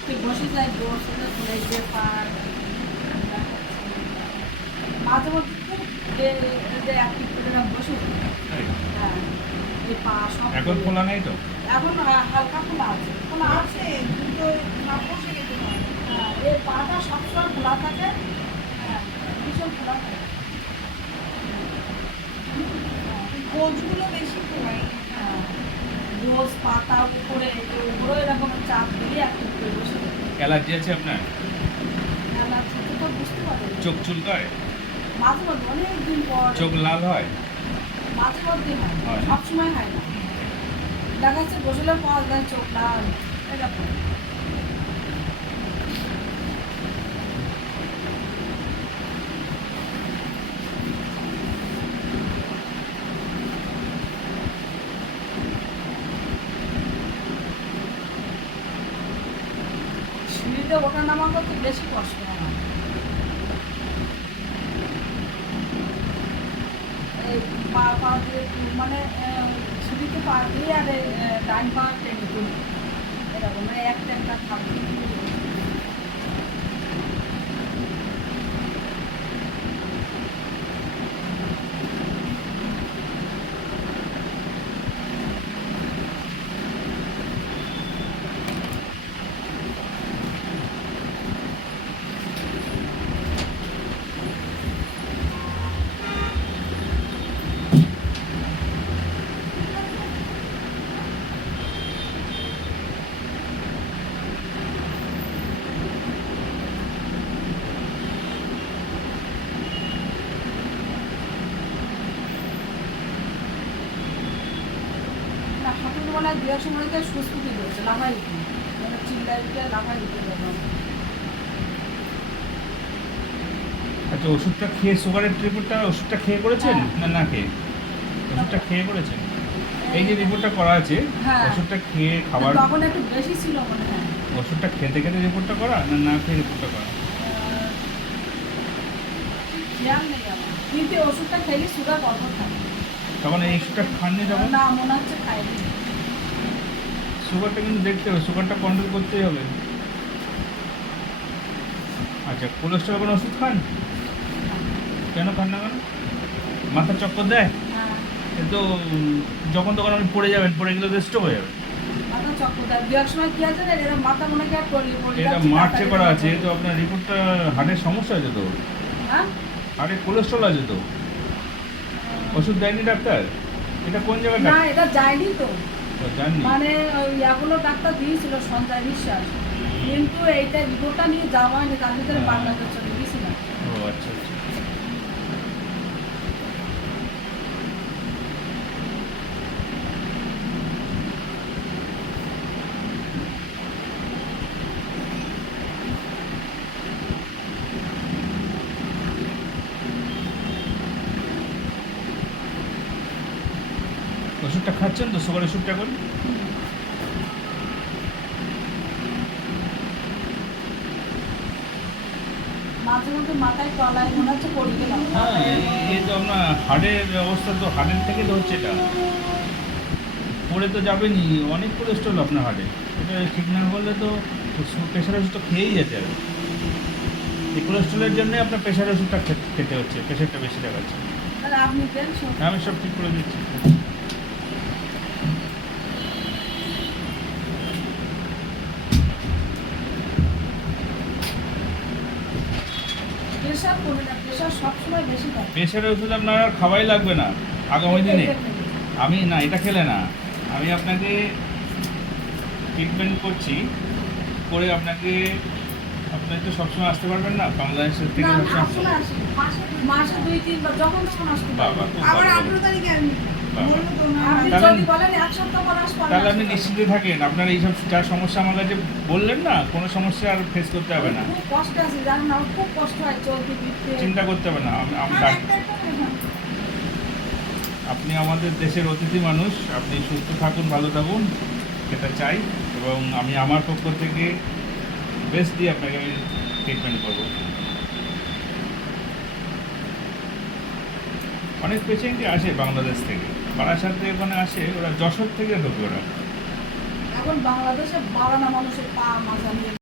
বসে যাই বসে এই যে পার মাঝে মধ্যে খুব যে একটি করে বসে যাই। হ্যাঁ এই পা সব এখন খোলা নেই তো? এখন হালকা খোলা আছে, খোলা আছে কিন্তু না বসে গেছে। হ্যাঁ এই পাটা সবসময় খোলা থাকে। হ্যাঁ ভীষণ খোলা থাকে। গোছগুলো বেশি খোলাই। হ্যাঁ গোছ পাতা উপরে উপরে এরকম চাপ দিয়ে একটু করে বসে যায়। অ্যালার্জি আছে আপনার? অ্যালার্জি তো বুঝতে পারি চোখ চুলকায়? মাঝে মধ্যে অনেকদিন পর চোখ লাল হয়? মাঝে মধ্যে হয়, হয় না? সবসময় হয় না। দেখা যাচ্ছে গোসলের পর দেয় চোখ লাল এরকম। সিঁড়িতে ওঠা নামা করতে বেশি কষ্ট আমার। এই পা দিয়ে মানে সিঁড়িতে পা দিয়ে আর ডান পা টেনে তুলি এরকম মানে এক ট্যাঙ্কা থাকবে। না হাঁটুর বেলায় দু এক সময় সুস্থিতি রয়েছে লাফাই উঠি মানে চিল্লাই উঠে লাফাই উঠে যখন। আচ্ছা, ওষুধটা খেয়ে সুগারের রিপোর্টটা ওষুধটা খেয়ে করেছেন না না খেয়ে? ওষুধটা খেয়ে করেছেন? এই যে রিপোর্টটা করা আছে, হ্যাঁ ওষুধটা খেয়ে খাবার তখন একটু বেশি ছিল মনে হয়। ওষুধটা খেতে খেতে রিপোর্টটা করা না না খেয়ে রিপোর্টটা করা? খেয়াল নেই আমার কিন্তু ওষুধটা খেলে সুগার কত থাকে। তখন এই ওষুধটা খাননি তখন? না মনে হচ্ছে খাইনি। সুগারটা কিন্তু দেখতে হবে, সুগারটা কন্ট্রোল করতেই হবে। আচ্ছা, কোলেস্ট্রল কোনো ওষুধ খান? কেন খান না কেন? মাথা চক্কর দেয়? হ্যাঁ এ তো যখন তখন আপনি পড়ে যাবেন, পড়ে গেলে তো স্ট্রোক হয়ে যাবে। মাথা চক্কর দেয় দু এক সময় কি আছে না এরকম মাথা মনে হয় পড়ে পড়ে এটা যাচ্ছে, মার্চে তাড়াতাড়ি করা করে আছে, পড়ে। তো আপনার রিপোর্টটা হার্টের সমস্যা আছে তো, হ্যাঁ হার্টে কোলেস্ট্রল আছে তো, ওষুধ দেয়নি ডাক্তার? এটা কোন জায়গায় না ডাক্তার? এটা যায়নি তো জাননি। মানে ওই এখনো ডাক্তার দিয়েছিল সঞ্জয় বিশ্বাস কিন্তু এইটা রিপোর্টটা নিয়ে যাওয়া হয়নি তার ভিতরে বাংলাদেশ চলে গেছিলাম। ও আচ্ছা আচ্ছা। ওষুধটা খাচ্ছেন তো, সুগার ওষুধটা এখন? মাঝে মধ্যে মাথায় তলায় মনে হচ্ছে পড়ে গেলাম। হ্যাঁ, এই তো আপনার হার্টের অবস্থা, তো হার্টের থেকে তো হচ্ছে এটা, পড়ে তো যাবেনি, অনেক কোলেস্ট্রল আপনার হার্টে। এটা ঠিক না হলে তো প্রেশার ওষুধটা খেয়েই যেতে হবে। এই কোলেস্ট্রলের জন্যে আপনার প্রেশার ওষুধটা খেতে হচ্ছে, প্রেশারটা বেশি দেখাচ্ছে। তাহলে আপনি দেন সব। আমি সব ঠিক করে দিচ্ছি। প্রেশার কমে না, প্রেশার সবসময় বেশি থাকে। প্রেশারের ওষুধ আপনার আর খাওয়াই লাগবে না আগামী দিনে। আমি না, এটা খেলে না, আমি আপনাকে ট্রিটমেন্ট করছি, করে আপনাকে, আপনি তো সবসময় আসতে পারবেন না বাংলাদেশের থেকে, না, আমি সবসময় আসলে আসি। মাসে 2-3 বার যখন তখন আসতে পারি। বাবা, খুব আবার ভালো। 18 তারিখে আমি বাবা। বলবো তো না আপনি তাহলে- যদি বলেন এক সপ্তাহ পর আসবো, আমি তাহলে আপনি আসতে নিশ্চিন্তে থাকেন, আপনার এইসব যা সমস্যা আমার কাছে বললেন না, কোনো সমস্যা আর ফেস করতে হবে না, পারি। খুব কষ্ট আছে জানেন না, আমার খুব কষ্ট হয় চলতে ফিরতে। চিন্তা করতে হবে না। আর একটা আপনি আমাদের দেশের অতিথি মানুষ, আপনি সুস্থ থাকুন, ভালো থাকুন, সেটা চাই, এবং আমি আমার পক্ষ থেকে বেস্ট দিয়ে আপনাকে আমি ট্রিটমেন্ট করবো। অনেক পেশেন্টই আসে বাংলাদেশ থেকে, বারাসাত থেকে ওখানে আসে, ওরা যশোর থেকে ঢোকে ওরা। এখন বাংলাদেশে বাড়ানো মানুষের পা মাজা